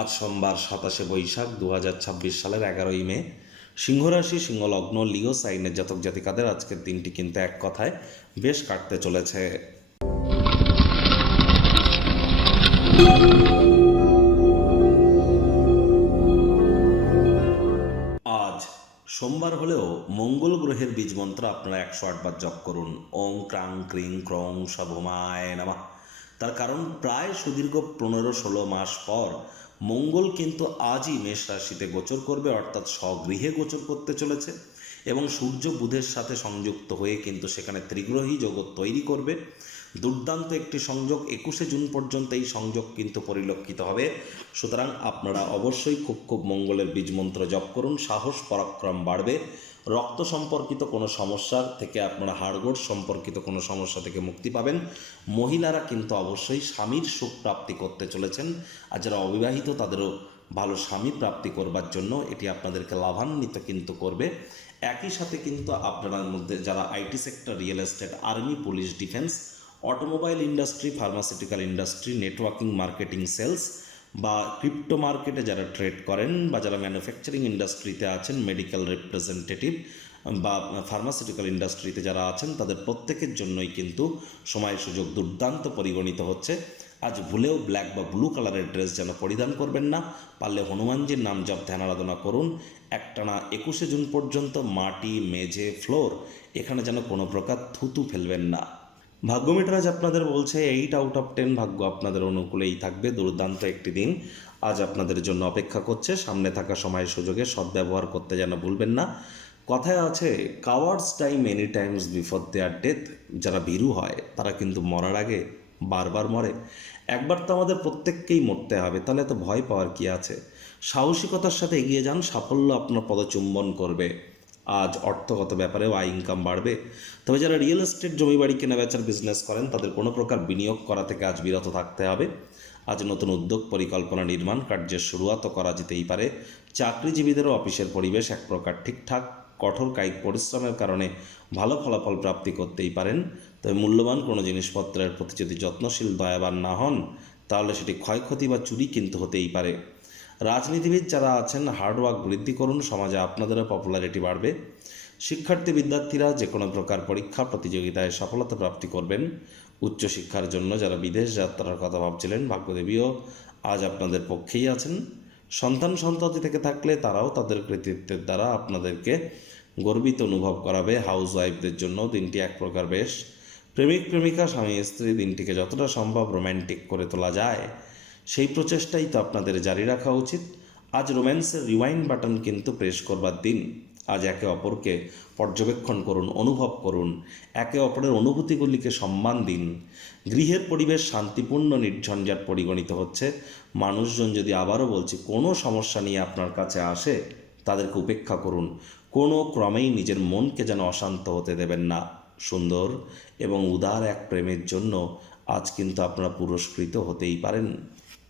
আজ সোমবার ২৭শে বৈশাখ ২০২৬ সালের ১১ই মে। সিংহরাশি, সিংহলগ্ন, লিও সাইনের জাতক জাতিকাদের আজকের দিনটি কিন্তু এক কথায় বেশ কাটতে চলেছে। আজ সোমবার হলেও মঙ্গল গ্রহের বীজ মন্ত্র আপনারা ১০৮ বার জপ করুন। ওং ক্রাং ক্রিং ক্রং সভমায় নমঃ। তার কারণ প্রায় সুদীর্ঘ ১৫-১৬ মাস পর মঙ্গল কিন্তু আজই মেষ রাশিতে গোচর করবে, অর্থাৎ স্বগৃহে গোচর করতে চলেছে এবং সূর্য বুধের সাথে সংযুক্ত হয়ে কিন্তু সেখানে ত্রিগ্রহী জগৎ তৈরি করবে। দুর্দান্ত একটি সংযোগ, ২১শে জুন পর্যন্ত এই সংযোগ কিন্তু পরিলক্ষিত হবে। সুতরাং আপনারা অবশ্যই খুব মঙ্গলের বীজ মন্ত্র জপ করুন। সাহস পরাক্রম বাড়বে। রক্ত সম্পর্কিত কোনো সমস্যা থেকে আপনারা, হাড়গোড় সম্পর্কিত কোনো সমস্যা থেকে মুক্তি পাবেন। মহিলারা কিন্তু অবশ্যই স্বামীর সুখ প্রাপ্তি করতে চলেছেন, আর যারা অবিবাহিত তাদেরও ভালো স্বামী প্রাপ্তি করবার জন্য এটি আপনাদেরকে লাভান্বিত কিন্তু করবে। একই সাথে কিন্তু আপনার মধ্যে যারা IT sector, real estate, army, police, defence, automobile industry, pharmaceutical industry, networking, marketing, sales বা ক্রিপ্টো মার্কেটে যারা ট্রেড করেন বা যারা ম্যানুফ্যাকচারিং ইন্ডাস্ট্রিতে আছেন, মেডিকেল রিপ্রেজেন্টেটিভ বা ফার্মাসিউটিক্যাল ইন্ডাস্ট্রিতে যারা আছেন, তাদের প্রত্যেকের জন্যই কিন্তু সময় সুযোগ দুর্দান্ত পরিগণিত হচ্ছে। আজ ভুলেও ব্ল্যাক বা ব্লু কালারের ড্রেস যেন পরিধান করবেন না। পারলে হনুমানজির নাম জপ ধ্যান আরাধনা করুন। একটানা ২১শে জুন পর্যন্ত মাটি, মেঝে, ফ্লোর এখানে যেন কোনো প্রকার থুতু ফেলবেন না। ভাগ্য মিটার আজ আপনাদের বলছে 8/10 ভাগ্য আপনাদের অনুকূলেই থাকবে। দুর্দান্ত একটি দিন আজ আপনাদের জন্য অপেক্ষা করছে। সামনে থাকা সময় সুযোগে সদ্ব্যবহার করতে যেন ভুলবেন না। কথায় আছে, cowards die many times before their death. যারা ভীরু হয় তারা কিন্তু মরার আগে বারবার মরে। একবার তো আমাদের প্রত্যেককেই মরতে হবে, তাহলে তো ভয় পাওয়ার কি আছে। সাহসিকতার সাথে এগিয়ে যান, সাফল্য আপনার পদচুম্বন করবে। আজ অর্থগত ব্যাপারেও আয় ইনকাম বাড়বে। তবে যারা রিয়েল এস্টেট, জমি বাড়ি কেনা বেচার বিজনেস করেন তাদের কোনো প্রকার বিনিয়োগ করা থেকে আজ বিরত থাকতে হবে। আজ নতুন উদ্যোগ, পরিকল্পনা, নির্মাণ কার্যের শুরুয়াতও করা যেতেই পারে। চাকরিজীবীদেরও অফিসের পরিবেশ এক প্রকার ঠিকঠাক। কঠোর কায়িক পরিশ্রমের কারণে ভালো ফলাফল প্রাপ্তি করতেই পারেন। তবে মূল্যবান কোনো জিনিসপত্রের প্রতি যদি যত্নশীল, দয়াবান না হন, তাহলে সেটি ক্ষয়ক্ষতি বা চুরি কিন্তু হতেই পারে। রাজনীতিবিদ যারা আছেন, হার্ডওয়ার্ক বৃদ্ধি করুন, সমাজে আপনাদেরও পপুলারিটি বাড়বে। শিক্ষার্থী বিদ্যার্থীরা যে কোনো প্রকার পরীক্ষা প্রতিযোগিতায় সফলতা প্রাপ্তি করবেন। উচ্চশিক্ষার জন্য যারা বিদেশ যাত্রার কথা ভাবছিলেন, ভাগ্যদেবীও আজ আপনাদের পক্ষেই আছেন। সন্তান থেকে থাকলে তারাও তাদের কৃতিত্বের দ্বারা আপনাদেরকে গর্বিত অনুভব করাবে। হাউস ওয়াইফদের জন্য দিনটি এক প্রকার বেশ। প্রেমিক প্রেমিকা, স্বামী স্ত্রী দিনটিকে যতটা সম্ভব রোম্যান্টিক করে তোলা যায় সেই প্রচেষ্টাই তো আপনাদের জারি রাখা উচিত। আজ রোম্যান্সের রিওয়াইন্ড বাটন কিন্তু প্রেস করবার দিন। আজ একে অপরকে পর্যবেক্ষণ করুন, অনুভব করুন, একে অপরের অনুভূতিগুলিকে সম্মান দিন। গৃহের পরিবেশ শান্তিপূর্ণ, নির্ঝঞ্ঝাট পরিগণিত হচ্ছে। মানুষজন যদি, আবারও বলছি, কোনো সমস্যা নিয়ে আপনার কাছে আসে, তাদেরকে উপেক্ষা করুন। কোনো ক্রমেই নিজের মনকে যেন অশান্ত হতে দেবেন না। সুন্দর এবং উদার এক প্রেমের জন্য আজ কিন্তু আপনারা পুরস্কৃত হতেই পারেন।